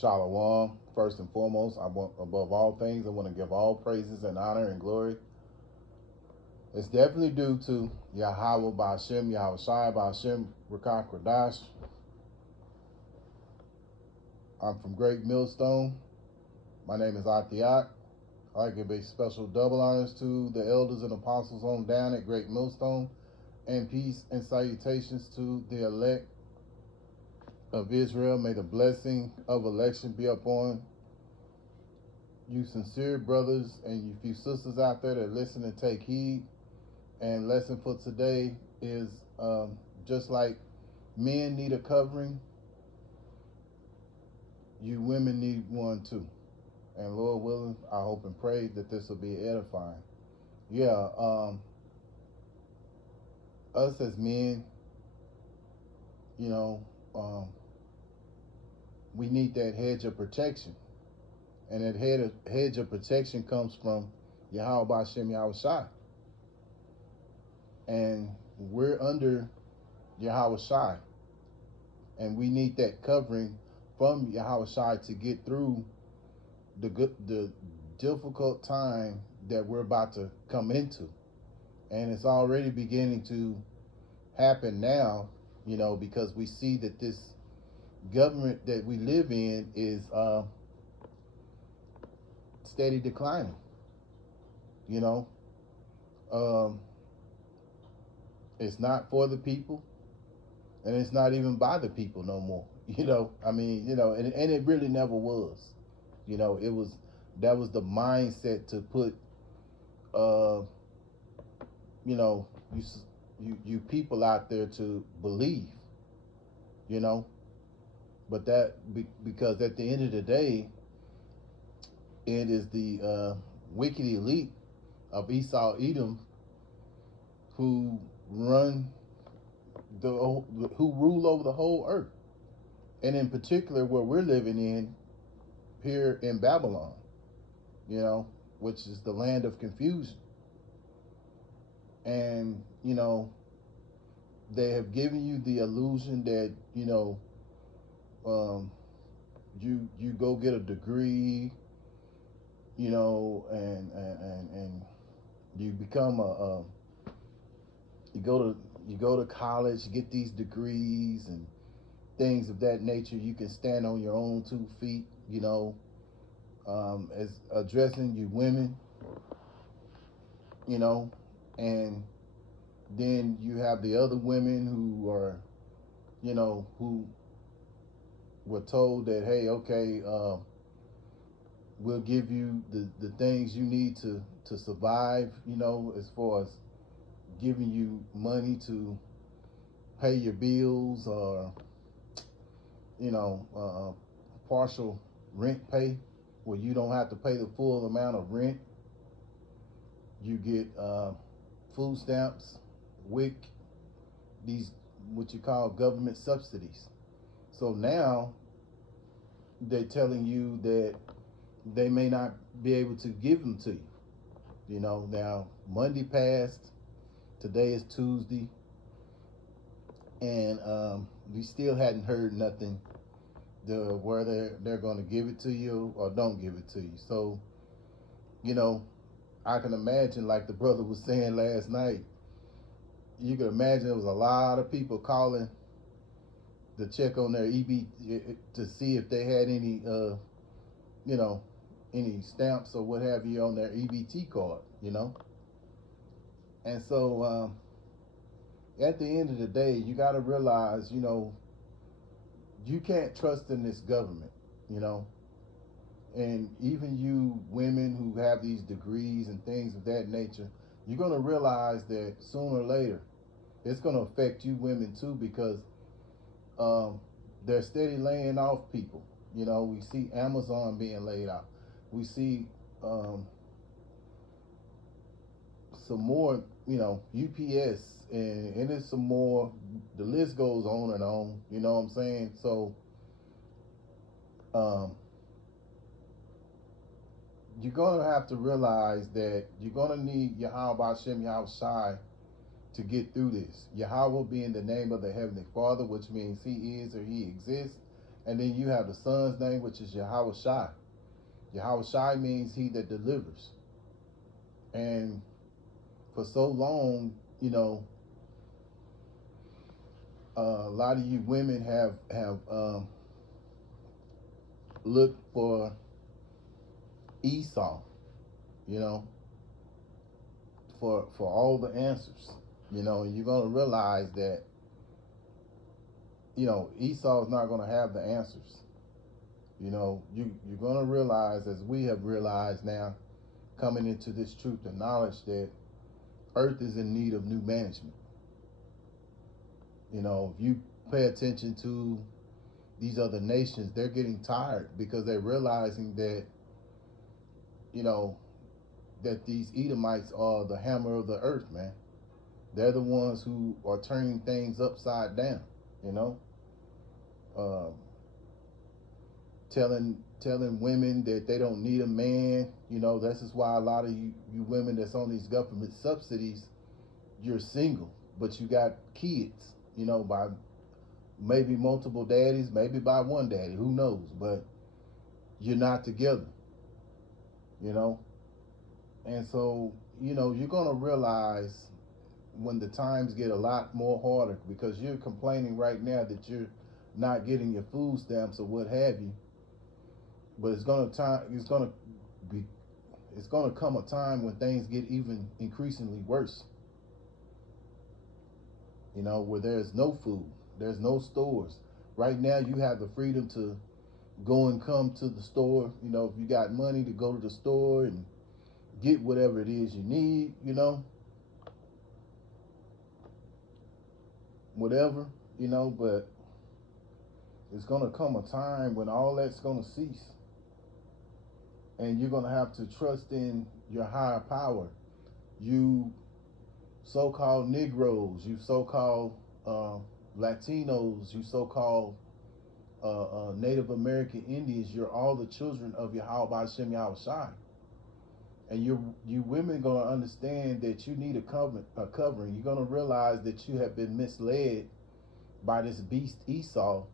Shalom. First and foremost, I want above all things, I want to give all praises and honor and glory. It's definitely due to Yahweh Ba'Shem, Yahweh Shai Ba'Shem, Rakak Radash. I'm from Great Millstone. My name is Atiak. I'd like to give a special double honors to the elders and apostles on down at Great Millstone, and peace and salutations to the elect of Israel. May the blessing of election be upon you sincere brothers and you few sisters out there that listen and take heed. And lesson for today is just like men need a covering, you women need one too. And Lord willing, I hope and pray that this will be edifying. Yeah, us as men, you know, we need that hedge of protection. And that hedge of protection comes from Yahweh Ba'Shem Yahweh Shai. And we're under Yahweh Shai. And we need that covering from Yahweh Shai to get through the difficult time that we're about to come into. And it's already beginning to happen now, because we see that this government that we live in is steady declining. It's not for the people, and it's not even by the people no more. And it really never was. It was that was the mindset to put, you people out there to believe, but because at the end of the day, it is the wicked elite of Esau Edom who rule over the whole earth, and in particular where we're living in here in Babylon, which is the land of confusion. And they have given you the illusion that you go get a degree, and you become you go to college, get these degrees and things of that nature. You can stand on your own 2 feet, as addressing you women, and then you have the other women who are, who were told that, hey, okay, we'll give you the things you need to survive, as far as giving you money to pay your bills, or partial rent pay where you don't have to pay the full amount of rent. You get food stamps, WIC, these what you call government subsidies. So now they're telling you that they may not be able to give them to you. Now Monday passed, today is Tuesday, and we still hadn't heard nothing where they're going to give it to you or don't give it to you. So, I can imagine, like the brother was saying last night, you can imagine there was a lot of people calling to check on their EB to see if they had any, any stamps or what have you on their EBT card, And so at the end of the day, you got to realize, you can't trust in this government, and even you women who have these degrees and things of that nature, you're going to realize that sooner or later it's going to affect you women too, because they're steady laying off people. We see Amazon being laid off. We see some more, UPS, and there's some more. The list goes on and on. You know what I'm saying? So you're going to have to realize that you're going to need Yahweh Ba'Shem Yahweh Shai to get through this. Yahweh being the name of the Heavenly Father, which means He is or He exists, And then you have the son's name, which is Yahweh Shai. Yahweh Shai means he that delivers. And for so long, a lot of you women have looked for Esau, you know, for all the answers, and you're gonna realize that, Esau is not gonna have the answers. You're gonna realize, as we have realized now, coming into this truth and knowledge, that Earth is in need of new management. If you pay attention to these other nations, they're getting tired because they're realizing that, that these Edomites are the hammer of the earth, man. They're the ones who are turning things upside down, um, telling women that they don't need a man. This is why a lot of you women that's on these government subsidies, you're single, but you got kids, by maybe multiple daddies, maybe by one daddy, who knows, but you're not together, and so, you're going to realize when the times get a lot more harder, because you're complaining right now that you're not getting your food stamps or what have you, but it's going to come a time when things get even increasingly worse, where there's no food, there's no stores. Right now you have the freedom to go and come to the store, if you got money, to go to the store and get whatever it is you need, whatever, but it's going to come a time when all that's going to cease, and you're going to have to trust in your higher power. You so-called Negroes, you so-called Latinos, you so-called Native American Indians, you're all the children of Yahweh Hashem Yahweh Shai. And you women going to understand that you need a covering. You're going to realize that you have been misled by this beast Esau,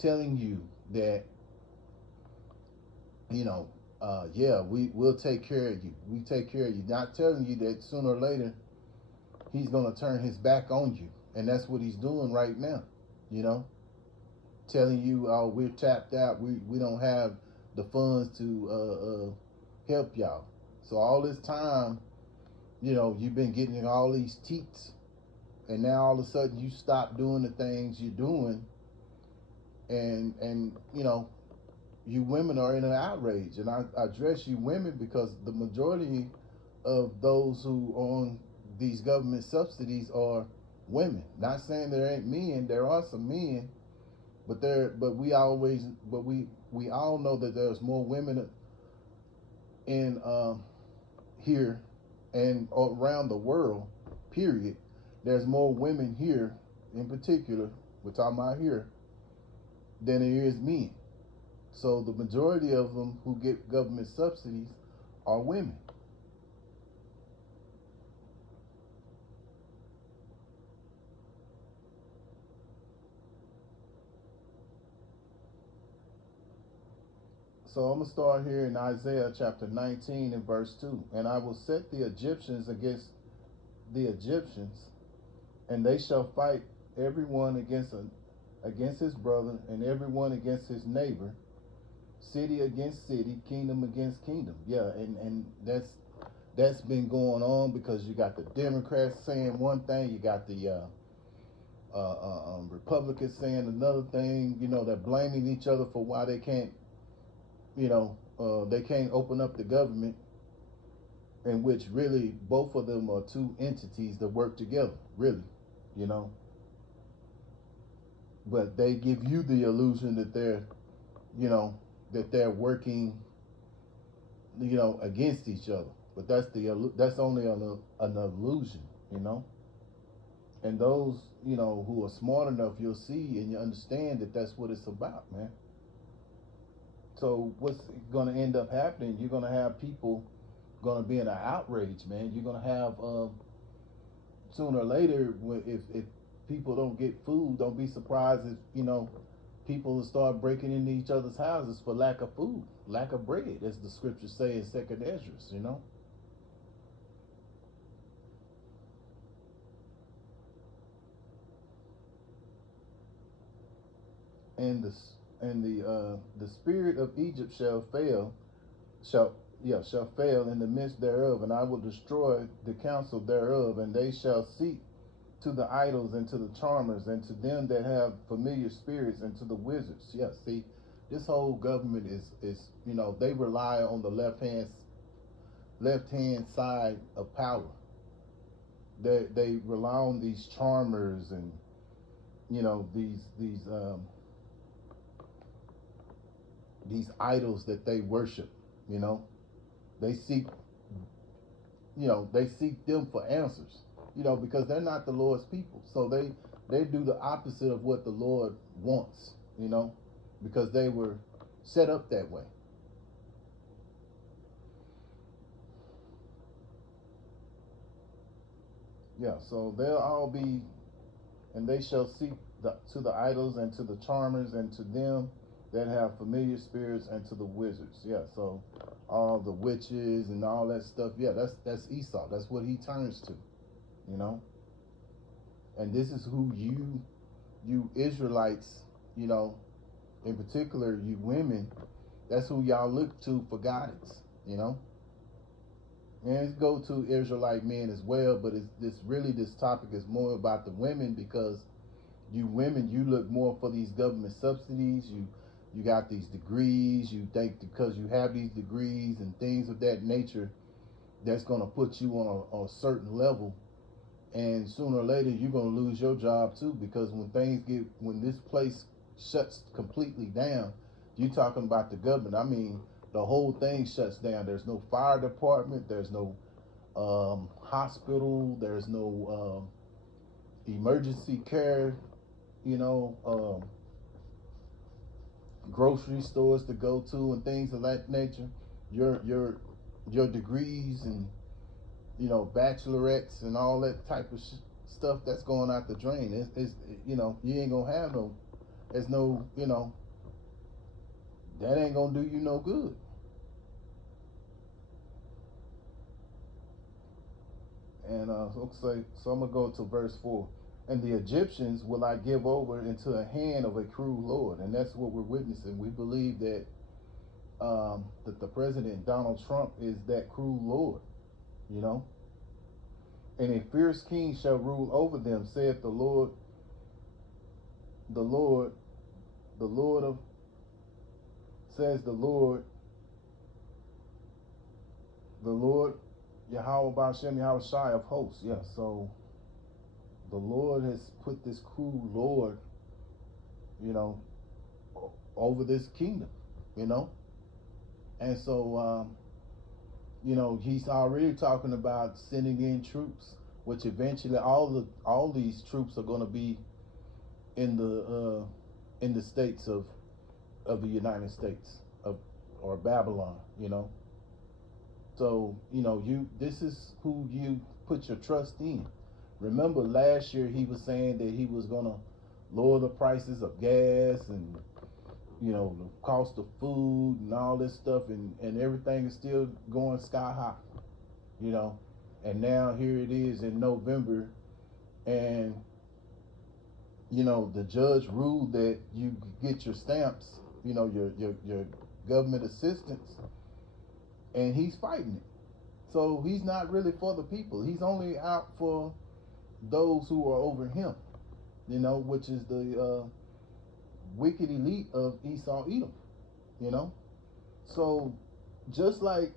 telling you that, we'll take care of you. We take care of you. Not telling you that sooner or later he's going to turn his back on you. And that's what he's doing right now, telling you, oh, we're tapped out. We don't have the funds to help y'all. So all this time, you've been getting all these teats, and now all of a sudden you stop doing the things you're doing, and you women are in an outrage. And I address you women because the majority of those who are on these government subsidies are women. Not saying there ain't men, there are some men, but we all know that there's more women in here and around the world, period. There's more women here in particular, we're talking about here, than there is men. So the majority of them who get government subsidies are women. So I'm going to start here in Isaiah chapter 19 and verse 2. And I will set the Egyptians against the Egyptians, and they shall fight everyone against his brother, and everyone against his neighbor, city against city, kingdom against kingdom. Yeah, and that's been going on because you got the Democrats saying one thing, you got the Republicans saying another thing. They're blaming each other for why they can't, they can't open up the government, in which really both of them are two entities that work together, really, But they give you the illusion that they're working, against each other. But that's only an illusion, And those, who are smart enough, you'll see and you understand that that's what it's about, man. So what's going to end up happening? You're going to have people going to be in an outrage, man. You're going to have sooner or later, if people don't get food, don't be surprised if people will start breaking into each other's houses for lack of food, lack of bread, as the scriptures say in Second Esdras, you know. And the spirit of Egypt shall fail, shall fail in the midst thereof, and I will destroy the counsel thereof, and they shall seek to the idols and to the charmers and to them that have familiar spirits and to the wizards. Yeah, see, this whole government is you know, they rely on the left hand side of power. They rely on these charmers and, you know, these idols that they worship. You know, they seek, they seek them for answers. You know, because they're not the Lord's people, so they do the opposite of what the Lord wants. You know, because they were set up that way. Yeah, so they'll all be, and they shall seek to the idols and to the charmers and to them that have familiar spirits and to the wizards. Yeah, so all the witches and all that stuff. Yeah, that's Esau. That's what he turns to, you know. And this is who you Israelites, you know, in particular you women, that's who y'all look to for guidance, you know. And it's go to Israelite men as well, but it's this topic is more about the women, because you women, you look more for these government subsidies. You got these degrees. You think because you have these degrees and things of that nature, that's going to put you on a certain level, and sooner or later you're going to lose your job too, because when this place shuts completely down, you're talking about the government. I mean, the whole thing shuts down. There's no fire department. There's no hospital. There's no emergency care. You know, grocery stores to go to and things of that nature. Your degrees and, you know, bachelorettes and all that type of stuff, that's going out the drain. It's you know, you ain't gonna have no. There's no, you know, that ain't gonna do you no good. And so I'm gonna go to verse 4. And the Egyptians will I give over into the hand of a cruel Lord, and that's what we're witnessing. We believe that that the president Donald Trump is that cruel Lord, you know. And a fierce king shall rule over them, saith the Lord, the Lord, the Lord of, says the Lord Yahweh Bashem Yahweh Shai of hosts. Yeah, so the Lord has put this cruel Lord, you know, over this kingdom, you know. And so, you know, he's already talking about sending in troops, which eventually all these troops are going to be in the states of the United States of, or Babylon, you know. So, you know, this is who you put your trust in. Remember last year he was saying that he was going to lower the prices of gas and, you know, the cost of food and all this stuff, and everything is still going sky high, you know. And now here it is in November, and, you know, the judge ruled that you get your stamps, you know, your government assistance, and he's fighting it. So he's not really for the people. He's only out for those who are over him, you know, which is the wicked elite of Esau Edom, you know. So just like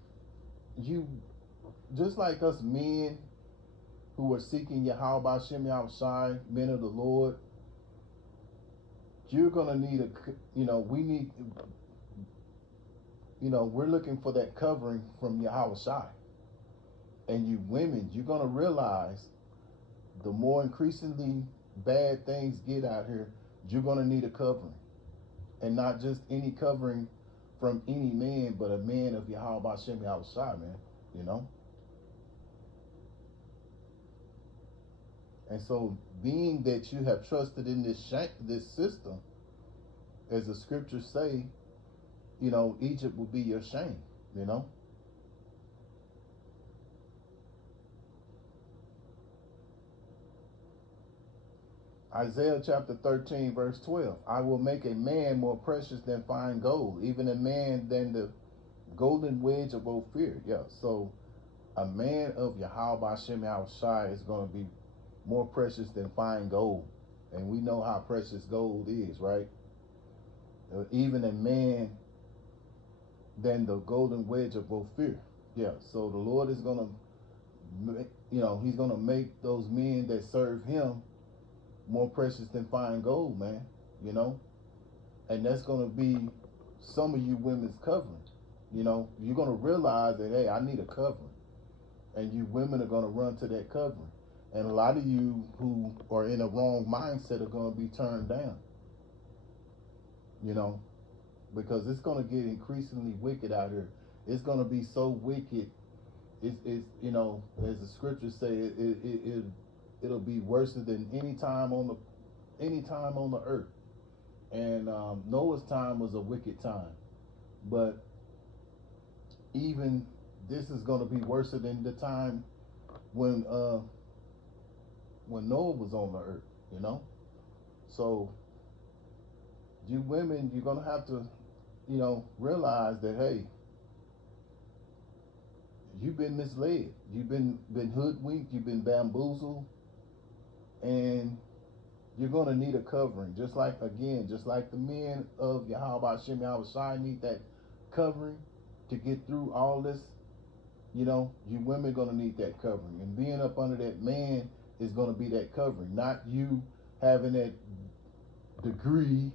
you, just like us men who are seeking Yahweh Bashem Yahweh Shai, men of the Lord, you're gonna need you know, we need, you know, we're looking for that covering from Yahweh Shai. And you women, you're gonna realize the more increasingly bad things get out here, you're gonna need a covering, and not just any covering from any man, but a man of Yahweh Bashem Yahweh Shai, man. You know. And so, being that you have trusted in this system, as the scriptures say, you know, Egypt will be your shame, you know. Isaiah chapter 13, verse 12. I will make a man more precious than fine gold, even a man than the golden wedge of Ophir. Yeah, so a man of Yahweh Shem Yahushai is going to be more precious than fine gold. And we know how precious gold is, right? Even a man than the golden wedge of Ophir. Yeah, so the Lord is going to, you know, he's going to make those men that serve him more precious than fine gold, man, you know. And that's going to be some of you women's covering. You know, you're going to realize that, hey, I need a covering. And you women are going to run to that covering. And a lot of you who are in a wrong mindset are going to be turned down, you know, because it's going to get increasingly wicked out here. It's going to be so wicked. It's you know, as the scriptures say, it'll be worse than any time on the earth. And Noah's time was a wicked time, but even this is going to be worse than the time when Noah was on the earth, you know. So you women, you're going to have to, you know, realize that, hey, you've been misled, you've been hoodwinked, you've been bamboozled, and you're going to need a covering. Just like the men of Yahweh Shem Yahushai need that covering to get through all this. You know, you women going to need that covering, and being up under that man is going to be that covering, not you having that degree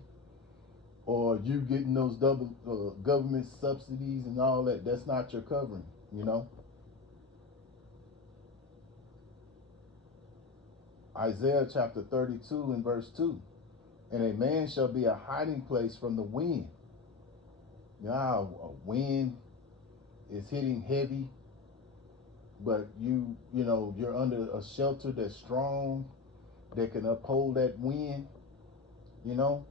or you getting those double government subsidies and all that. That's not your covering, you know. Isaiah chapter 32 and verse 2. And a man shall be a hiding place from the wind. You know how a wind is hitting heavy, but you know, you're under a shelter that's strong, that can uphold that wind, you know.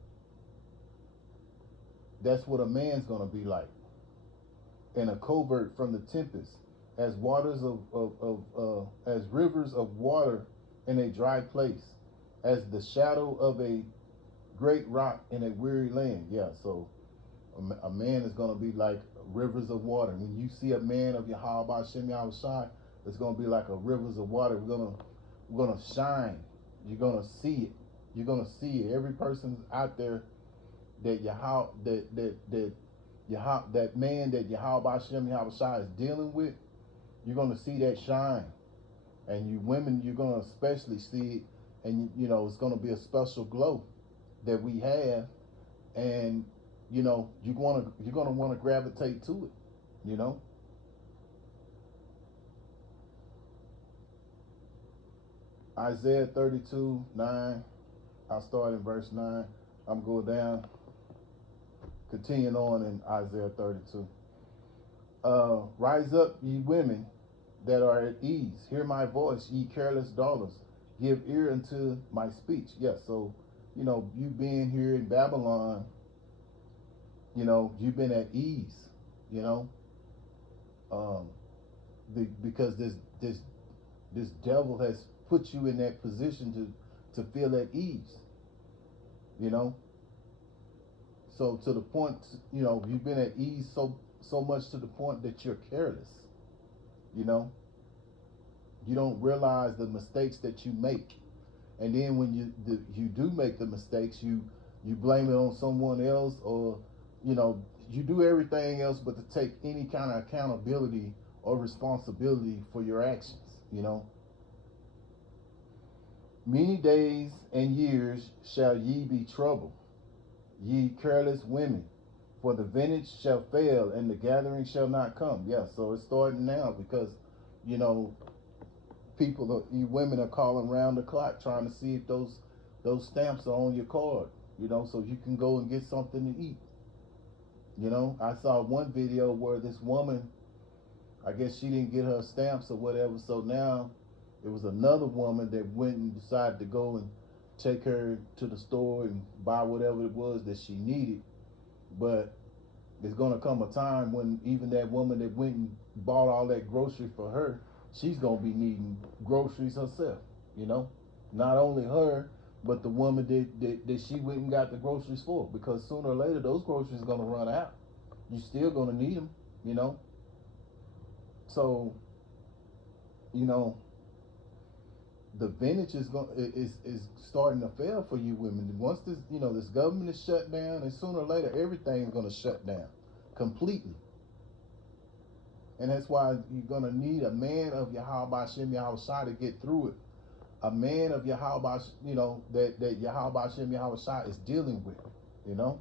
That's what a man's going to be like. And a covert from the tempest, as waters as rivers of water in a dry place, as the shadow of a great rock in a weary land. Yeah, so a man is going to be like rivers of water. When you see a man of Yahweh Shem Yahushai, it's going to be like a rivers of water. We're gonna shine. You're gonna see it. You're gonna see it. Every person out there that that man that Yahweh Shem Yahushai is dealing with, you're gonna see that shine. And you women, you're gonna especially see it, and you know, it's gonna be a special glow that we have, and you know, you're gonna want to gravitate to it, you know. Isaiah 32:9. I'll start in verse 9. I'm going down, continuing on in Isaiah 32. Rise up, ye women that are at ease. Hear my voice, ye careless daughters. Give ear unto my speech. Yes, so, you know, you being here in Babylon, you know, you've been at ease, you know, because this devil has put you in that position to feel at ease, you know. So to the point, you know, you've been at ease so much to the point that you're careless, you know. You don't realize the mistakes that you make, and then when you do make the mistakes, you blame it on someone else, or you know, you do everything else but to take any kind of accountability or responsibility for your actions, you know. Many days and years shall ye be troubled, ye careless women, for the vintage shall fail and the gathering shall not come. Yeah, so it's starting now, because you know, you women are calling round the clock trying to see if those stamps are on your card, you know, so you can go and get something to eat. You know, I saw one video where this woman, I guess she didn't get her stamps or whatever, so now it was another woman that went and decided to go and take her to the store and buy whatever it was that she needed. But there's gonna come a time when even that woman that went and bought all that grocery for her, she's gonna be needing groceries herself. You know, not only her, but the woman that she went and got the groceries for. Because sooner or later, those groceries are gonna run out. You're still gonna need them. You know, so you know the vintage is starting to fail for you women. Once this this government is shut down, and sooner or later everything's gonna shut down completely. And that's why you're gonna need a man of Yahweh Shem Yahweh to get through it. A man of Yahweh, that Yahweh Shem Yahweh is dealing with, you know.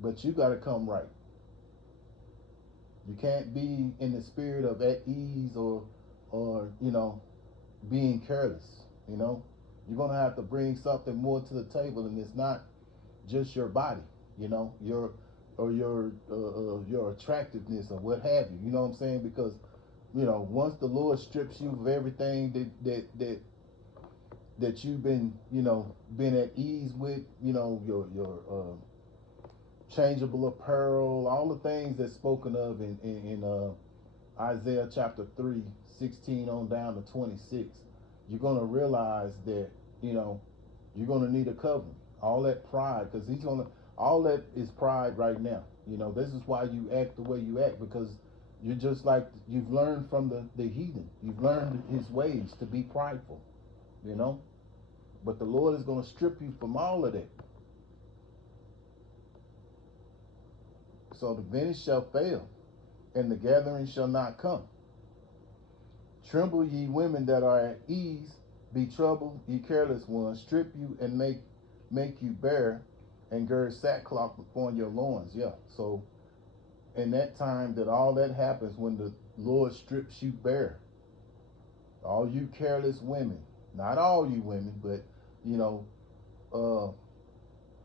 But you gotta come right. You can't be in the spirit of at ease or being careless. You know, you're gonna have to bring something more to the table, and it's not just your body. You know, your attractiveness or what have you. You know what I'm saying? Because once the Lord strips you of everything that you've been been at ease with, your changeable apparel, all the things that's spoken of in Isaiah chapter 3:16 on down to 26, you're gonna realize that you're gonna need a covering. All that pride, because all that is pride right now. This is why you act the way you act, because you're just like, you've learned from the heathen. You've learned his ways to be prideful, But the Lord is going to strip you from all of that. So the vintage shall fail, and the gathering shall not come. Tremble, ye women that are at ease, be troubled, ye careless ones, strip you and make you bare, and gird sackcloth upon your loins. Yeah. So in that time that all that happens, when the Lord strips you bare, all you careless women, not all you women, but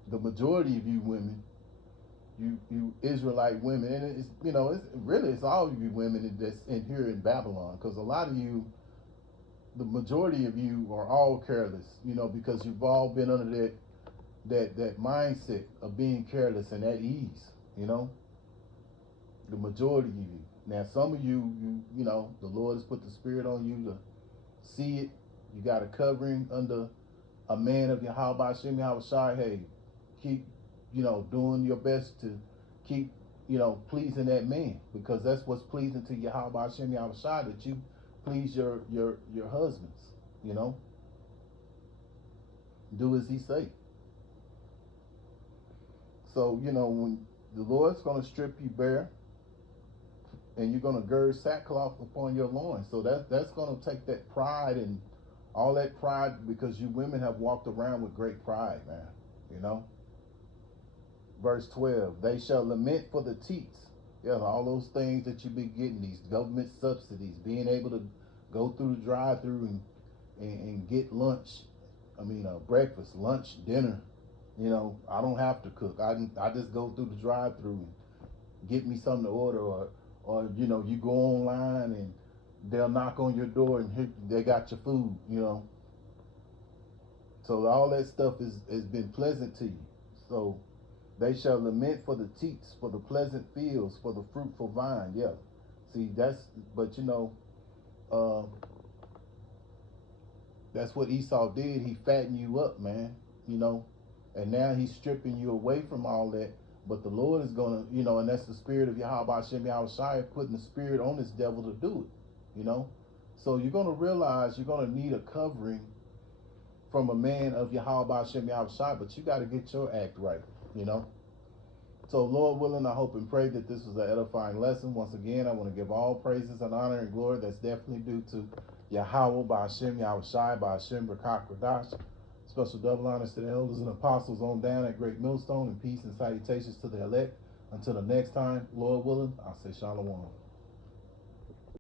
the majority of you women, you Israelite women, and it's all of you women that's in here in Babylon, because a lot of you, the majority of you are all careless, because you've all been under that mindset of being careless and at ease, the majority of you. Now some of you, the Lord has put the Spirit on you to see it. You got a covering under a man of Yahweh Shem Yahweh. Hey, keep doing your best to keep pleasing that man, because that's what's pleasing to Yahweh Shem Yahweh, that you please your husbands. Do as he say. So when the Lord's going to strip you bare, and you're going to gird sackcloth upon your loins. So that's going to take that pride and all that pride, because you women have walked around with great pride, man. Verse 12, they shall lament for the teats. Yeah, all those things that you've been getting, these government subsidies, being able to go through the drive-through and get lunch. Breakfast, lunch, dinner. I don't have to cook. I just go through the drive-through and get me something to order, or you go online and they'll knock on your door and they got your food. So all that stuff has been pleasant to you. So they shall lament for the teats, for the pleasant fields, for the fruitful vine. Yeah. See, but that's what Esau did. He fattened you up, man, and now he's stripping you away from all that. But the Lord is going to, and that's the spirit of Yahweh Shem Yahweh, putting the spirit on this devil to do it, So you're going to realize you're going to need a covering from a man of Yahweh Shem Yahweh, but you got to get your act right, So Lord willing, I hope and pray that this was an edifying lesson. Once again, I want to give all praises and honor and glory that's definitely due to Yahweh Ba'ashem Yahushai Ba'ashem B'Kach Radash. Special double honors to the elders and apostles on down at Great Millstone, and peace and salutations to the elect. Until the next time, Lord willing, I'll say shalom.